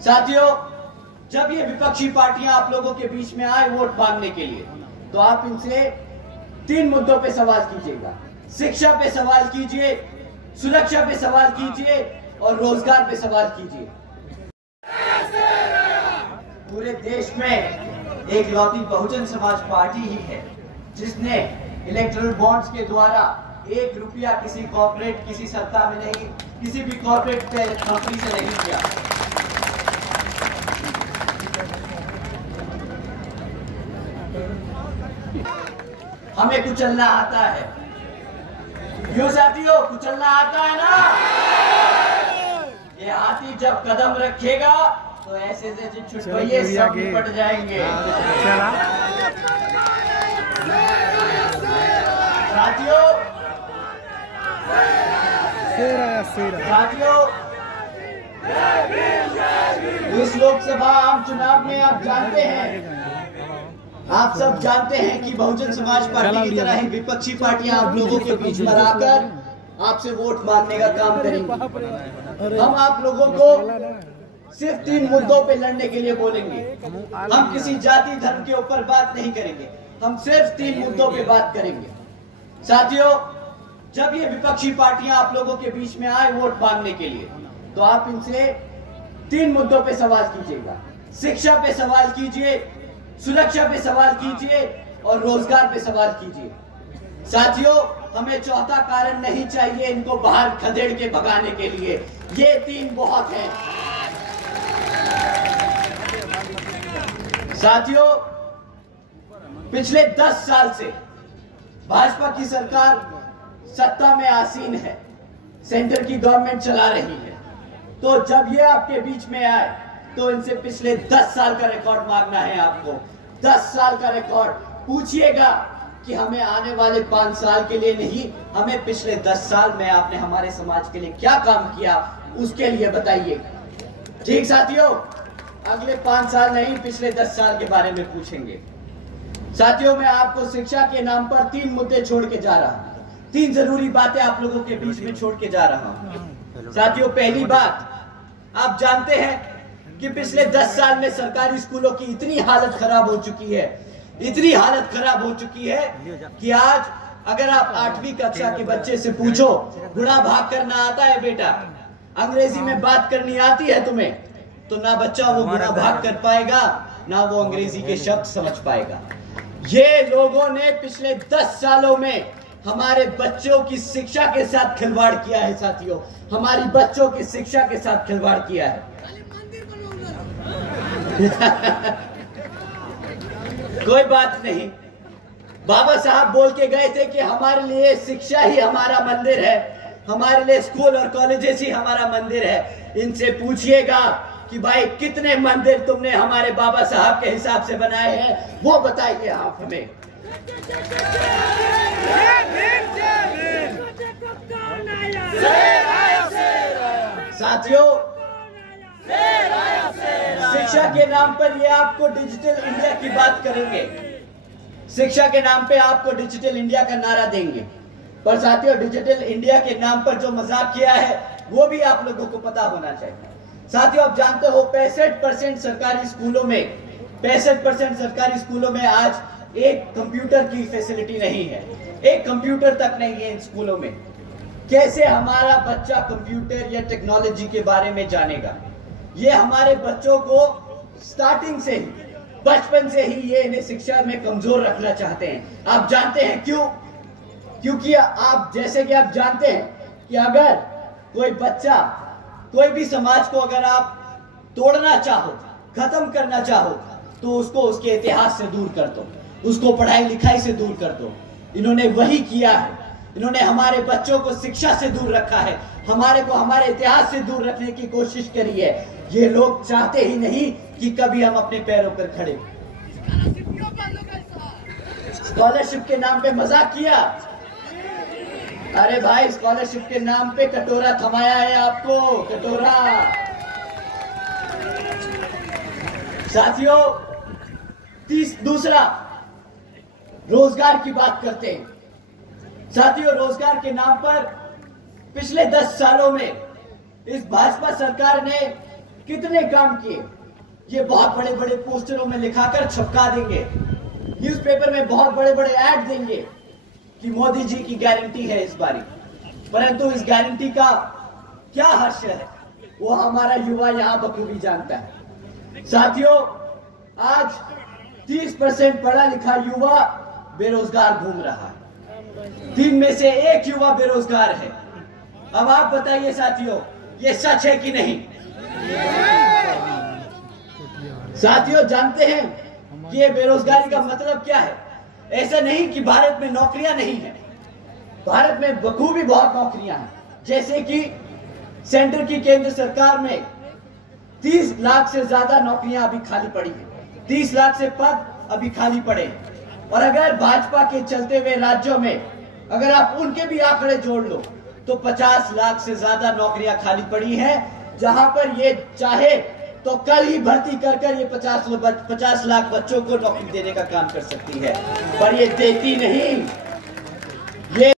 साथियों, जब ये विपक्षी पार्टियां आप लोगों के बीच में आए वोट मांगने के लिए, तो आप इनसे 3 मुद्दों पे सवाल कीजिएगा। शिक्षा पे सवाल कीजिए, सुरक्षा पे सवाल कीजिए और रोजगार पे सवाल कीजिए। पूरे देश में एक लौती बहुजन समाज पार्टी ही है जिसने इलेक्टोरल बॉन्ड्स के द्वारा 1 रुपया किसी कॉर्पोरेट, किसी सत्ता में नहीं, किसी भी कॉर्पोरेट कंपनी से नहीं किया। हमें कुचलना आता है, क्यों साथियों? कुचलना आता है ना। ये हाथी जब कदम रखेगा तो ऐसे छुटभइये सब निपट जाएंगे। साथियों, इस लोकसभा आम चुनाव में आप जानते हैं, आप सब जानते हैं कि बहुजन समाज पार्टी की तरह ही विपक्षी पार्टियां आप लोगों के बीच में आकर आपसे वोट मांगने का काम करेंगी। हम आप लोगों को सिर्फ 3 मुद्दों पे लड़ने के लिए बोलेंगे। हम किसी जाति धर्म के ऊपर बात नहीं करेंगे, हम सिर्फ 3 मुद्दों पे बात करेंगे। साथियों, जब ये विपक्षी पार्टियां आप लोगों के बीच में आए वोट मांगने के लिए, तो आप इनसे 3 मुद्दों पे सवाल कीजिएगा। शिक्षा पे सवाल कीजिए, सुरक्षा पे सवाल कीजिए और रोजगार पे सवाल कीजिए। साथियों, हमें चौथा कारण नहीं चाहिए इनको बाहर खदेड़ के भगाने के लिए। ये 3 बहुत हैं। साथियों, पिछले 10 साल से भाजपा की सरकार सत्ता में आसीन है, सेंटर की गवर्नमेंट चला रही है। तो जब ये आपके बीच में आए तो इनसे पिछले 10 साल का रिकॉर्ड मांगना है आपको। 10 साल का रिकॉर्ड पूछिएगा कि हमें आने वाले 5 साल के लिए नहीं, हमें पिछले 10 साल में आपने हमारे समाज के लिए क्या काम किया उसके लिए बताइएगा। ठीक साथियों, अगले 5 साल नहीं, पिछले 10 साल के बारे में पूछेंगे। साथियों, मैं आपको शिक्षा के नाम पर 3 मुद्दे छोड़ के जा रहा हूं। 3 जरूरी बातें आप लोगों के बीच में छोड़ के जा रहा हूं। साथियों, पहली बात, आप जानते हैं कि पिछले 10 साल में सरकारी स्कूलों की इतनी हालत खराब हो चुकी है, इतनी हालत खराब हो चुकी है कि आज अगर आप 8वीं कक्षा के बच्चे से पूछो, गुणा भाग करना आता है बेटा, अंग्रेजी में बात करनी आती है तुम्हें, तो ना बच्चा वो गुणा भाग कर पाएगा, ना वो अंग्रेजी के शब्द समझ पाएगा। ये लोगों ने पिछले 10 सालों में हमारे बच्चों की शिक्षा के साथ खिलवाड़ किया है। साथियों, हमारी बच्चों की शिक्षा के साथ खिलवाड़ किया है। कोई बात नहीं, बाबा साहब बोल के गए थे कि हमारे लिए शिक्षा ही हमारा मंदिर है, हमारे लिए स्कूल और कॉलेजेस ही हमारा मंदिर है। इनसे पूछिएगा कि भाई कितने मंदिर तुमने हमारे बाबा साहब के हिसाब से बनाए हैं, वो बताइए आप हमें। साथियों, शिक्षा के नाम पर ये आपको डिजिटल इंडिया की बात करेंगे, शिक्षा के नाम पे आपको डिजिटल इंडिया का नारा देंगे, पर साथियों, डिजिटल इंडिया के नाम पर जो मजाक किया है वो भी आप लोगों को पता होना चाहिए। साथियों, आप जानते हो 65% सरकारी स्कूलों में, 65% सरकारी स्कूलों में आज एक कंप्यूटर की फैसिलिटी नहीं है, एक कंप्यूटर तक नहीं है इन स्कूलों में। कैसे हमारा बच्चा कंप्यूटर या टेक्नोलॉजी के बारे में जानेगा? ये हमारे बच्चों को स्टार्टिंग से ही, बचपन से ही ये इन्हें शिक्षा में कमजोर रखना चाहते हैं। आप जानते हैं क्यों? क्योंकि आप, जैसे कि आप जानते हैं कि अगर कोई बच्चा, कोई भी समाज को अगर आप तोड़ना चाहो, खत्म करना चाहो, तो उसको उसके इतिहास से दूर कर दो, उसको पढ़ाई लिखाई से दूर कर दो। इन्होंने वही किया है, इन्होंने हमारे बच्चों को शिक्षा से दूर रखा है, हमारे को हमारे इतिहास से दूर रखने की कोशिश करी है। ये लोग चाहते ही नहीं कि कभी हम अपने पैरों पर खड़े। स्कॉलरशिप के नाम पे मजाक किया। अरे भाई, स्कॉलरशिप के नाम पे कटोरा थमाया है आपको, कटोरा। साथियों, दूसरा, रोजगार की बात करते हैं। साथियों, रोजगार के नाम पर पिछले 10 सालों में इस भाजपा सरकार ने कितने काम किए, ये बहुत बड़े बड़े पोस्टरों में लिखाकर छपका देंगे, न्यूज़पेपर में बहुत बड़े बड़े ऐड देंगे कि मोदी जी की गारंटी है इस बारी, परंतु इस गारंटी का क्या हर्ष है वो हमारा युवा यहां बखूबी जानता है। साथियों, आज 30% पढ़ा लिखा युवा बेरोजगार घूम रहा है, 3 में से 1 युवा बेरोजगार है। अब आप बताइए साथियों, ये सच है कि नहीं? साथियों, जानते हैं कि ये बेरोजगारी का मतलब क्या है? ऐसा नहीं कि भारत में नौकरियां नहीं है, भारत में बखूबी बहुत नौकरियां हैं। जैसे कि सेंटर की केंद्र सरकार में 30 लाख से ज्यादा नौकरियां अभी खाली पड़ी हैं, 30 लाख से पद अभी खाली पड़े। और अगर भाजपा के चलते हुए राज्यों में अगर आप उनके भी आंकड़े जोड़ लो तो 50 लाख से ज्यादा नौकरियां खाली पड़ी हैं, जहां पर ये चाहे तो कल ही भर्ती कर ये 50 लाख बच्चों को नौकरी देने का काम कर सकती है, पर ये देती नहीं। ये